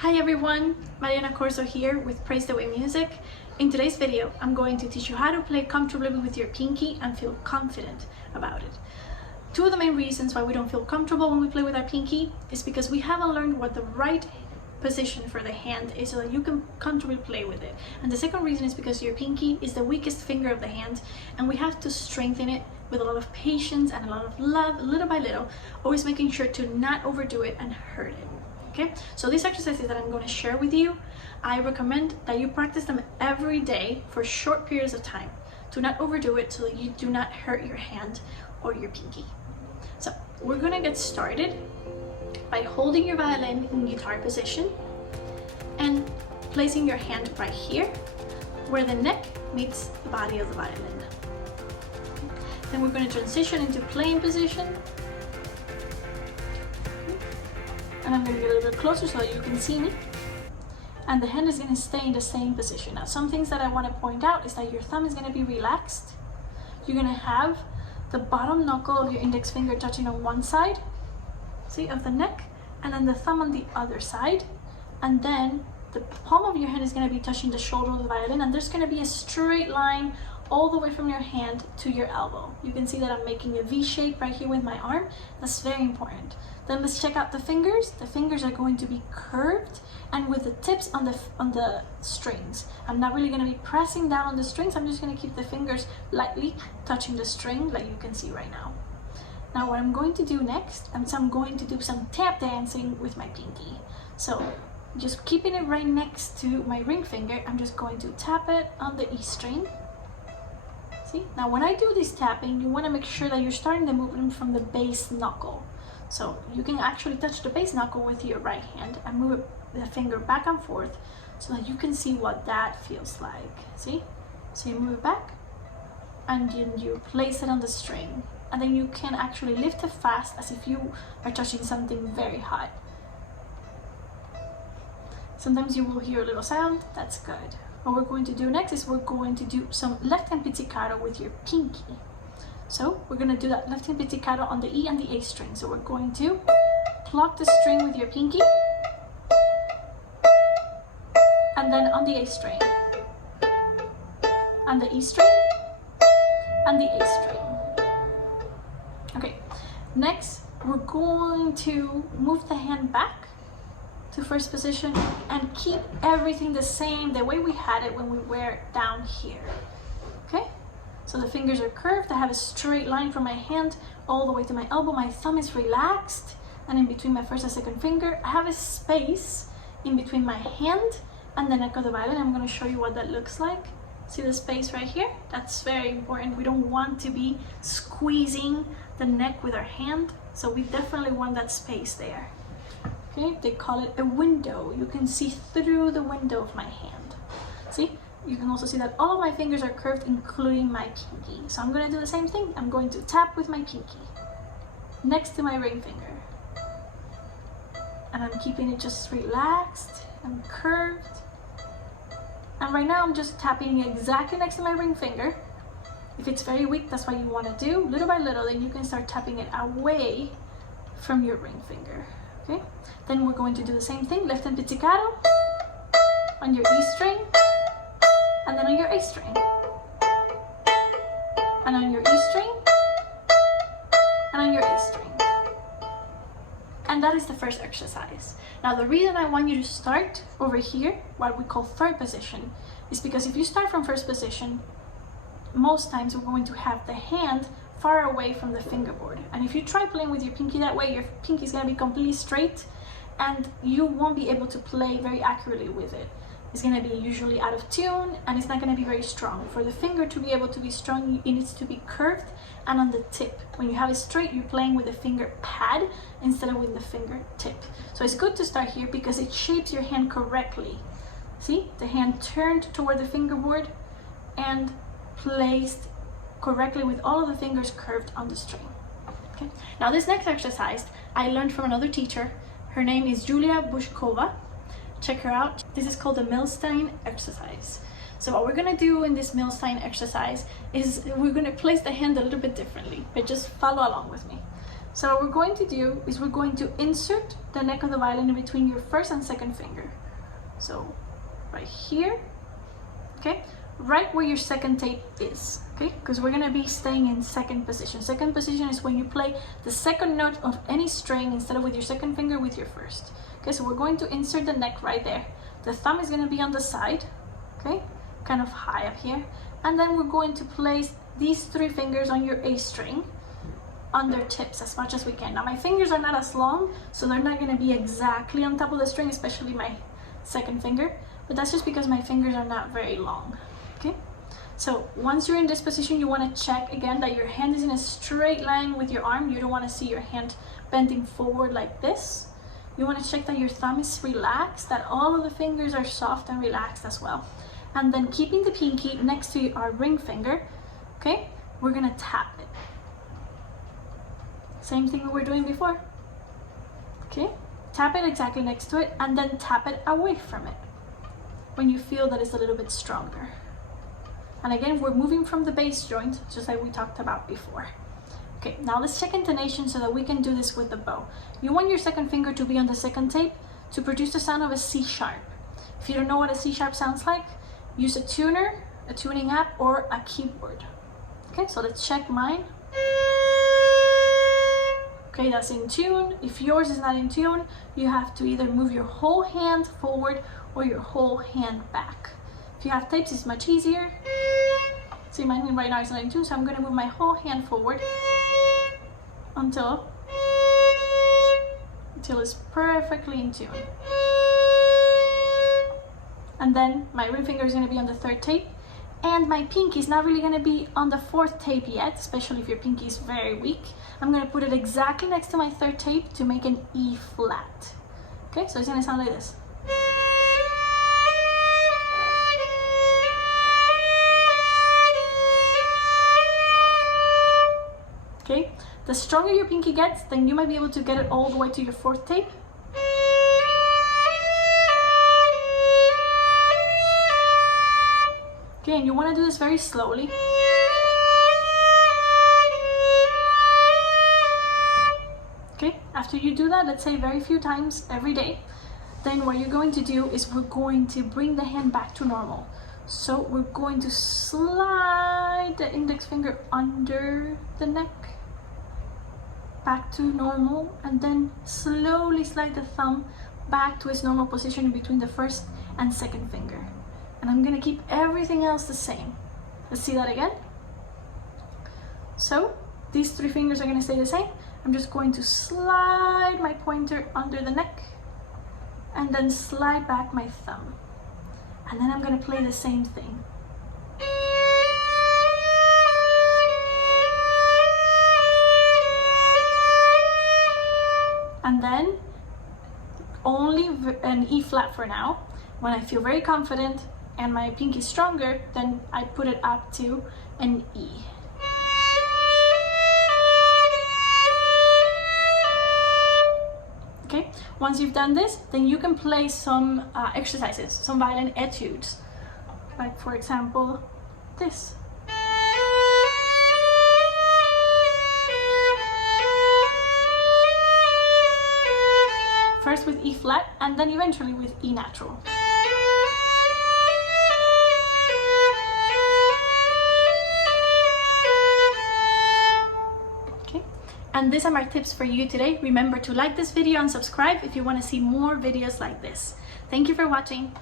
Hi everyone, Mariana Corzo here with Praise the Way Music. In today's video, I'm going to teach you how to play comfortably with your pinky and feel confident about it. Two of the main reasons why we don't feel comfortable when we play with our pinky is because we haven't learned what the right position for the hand is so that you can comfortably play with it. And the second reason is because your pinky is the weakest finger of the hand and we have to strengthen it with a lot of patience and a lot of love, little by little, always making sure to not overdo it and hurt it. Okay, so these exercises that I'm going to share with you, I recommend that you practice them every day for short periods of time. Do not overdo it so that you do not hurt your hand or your pinky. So we're going to get started by holding your violin in guitar position and placing your hand right here where the neck meets the body of the violin. Then we're going to transition into playing position. And I'm going to get a little bit closer so that you can see me. And the hand is going to stay in the same position. Now, some things that I want to point out is that your thumb is going to be relaxed. You're going to have the bottom knuckle of your index finger touching on one side, see, of the neck, and then the thumb on the other side. And then the palm of your hand is going to be touching the shoulder of the violin, and there's going to be a straight line all the way from your hand to your elbow. You can see that I'm making a V shape right here with my arm. That's very important. Then let's check out the fingers. The fingers are going to be curved and with the tips on the strings. I'm not really going to be pressing down on the strings. I'm just going to keep the fingers lightly touching the string like you can see right now. Now what I'm going to do next is I'm going to do some tap dancing with my pinky. So just keeping it right next to my ring finger, I'm just going to tap it on the E string. See? Now when I do this tapping, you want to make sure that you're starting the movement from the base knuckle. So you can actually touch the base knuckle with your right hand and move the finger back and forth so that you can see what that feels like. See? So you move it back and then you place it on the string. And then you can actually lift it fast as if you are touching something very hot. Sometimes you will hear a little sound, that's good. What we're going to do next is we're going to do some left hand pizzicato with your pinky. So we're going to do that left hand pizzicato on the E and the A string. So we're going to pluck the string with your pinky and then on the A string and the E string and the A string. Okay, next we're going to move the hand back to first position and keep everything the same, the way we had it when we were down here. Okay, so the fingers are curved. I have a straight line from my hand all the way to my elbow. My thumb is relaxed, and in between my first and second finger I have a space in between my hand and the neck of the violin. I'm going to show you what that looks like. See the space right here? That's very important. We don't want to be squeezing the neck with our hand, so we definitely want that space there. Okay, they call it a window. You can see through the window of my hand. See, you can also see that all of my fingers are curved, including my pinky. So I'm going to do the same thing. I'm going to tap with my pinky next to my ring finger. And I'm keeping it just relaxed and curved. And right now I'm just tapping exactly next to my ring finger. If it's very weak, that's what you want to do. Little by little, then you can start tapping it away from your ring finger. Okay, then we're going to do the same thing, left hand pizzicato on your E string, and then on your A string, and on your E string, and on your A string. And that is the first exercise. Now the reason I want you to start over here, what we call third position, is because if you start from first position, most times we're going to have the hand far away from the fingerboard, and if you try playing with your pinky that way, your pinky is going to be completely straight and you won't be able to play very accurately with it. It's going to be usually out of tune and it's not going to be very strong. For the finger to be able to be strong, it needs to be curved and on the tip. When you have it straight, you're playing with the finger pad instead of with the finger tip. So it's good to start here because it shapes your hand correctly. See, the hand turned toward the fingerboard and placed correctly with all of the fingers curved on the string. Okay. Now this next exercise I learned from another teacher. Her name is Julia Bushkova. Check her out. This is called the Milestine Exercise. So what we're gonna do in this Milestine exercise is we're gonna place the hand a little bit differently, but just follow along with me. So what we're going to do is we're going to insert the neck of the violin in between your first and second finger. So right here, okay, right where your second tape is, okay, because we're gonna be staying in second position. Second position is when you play the second note of any string instead of with your second finger, with your first. Okay, so we're going to insert the neck right there. The thumb is gonna be on the side, okay, kind of high up here, and then we're going to place these 3 fingers on your A string under tips as much as we can. Now my fingers are not as long, so they're not gonna be exactly on top of the string, especially my second finger, but that's just because my fingers are not very long. Okay, so once you're in this position, you want to check again that your hand is in a straight line with your arm. You don't want to see your hand bending forward like this. You want to check that your thumb is relaxed, that all of the fingers are soft and relaxed as well. And then keeping the pinky next to our ring finger, okay, we're gonna tap it. Same thing we were doing before. Okay, tap it exactly next to it, and then tap it away from it when you feel that it's a little bit stronger. And again, we're moving from the bass joint, just like we talked about before. Okay, now let's check intonation so that we can do this with the bow. You want your second finger to be on the second tape to produce the sound of a C sharp. If you don't know what a C sharp sounds like, use a tuner, a tuning app, or a keyboard. Okay, so let's check mine. Okay, that's in tune. If yours is not in tune, you have to either move your whole hand forward or your whole hand back. If you have tapes, it's much easier. See, mine right now is not in tune, so I'm gonna move my whole hand forward until it's perfectly in tune. And then my ring finger is gonna be on the 3rd tape, and my pinky is not really gonna be on the 4th tape yet, especially if your pinky is very weak. I'm gonna put it exactly next to my 3rd tape to make an E flat. Okay, so it's gonna sound like this. Okay, the stronger your pinky gets, then you might be able to get it all the way to your 4th tape. Okay, and you want to do this very slowly. Okay, after you do that, let's say very few times every day, then what you're going to do is we're going to bring the hand back to normal. So we're going to slide the index finger under the neck, back to normal, and then slowly slide the thumb back to its normal position in between the 1st and 2nd finger. And I'm gonna keep everything else the same. Let's see that again. So these 3 fingers are gonna stay the same. I'm just going to slide my pointer under the neck and then slide back my thumb. And then I'm gonna play the same thing. And then only an E flat for now. When I feel very confident and my pinky is stronger, then I put it up to an E. Okay, once you've done this, then you can play some exercises, some violin etudes. Like for example, this. First with E flat, and then eventually with E natural. Okay, and these are my tips for you today. Remember to like this video and subscribe if you want to see more videos like this. Thank you for watching.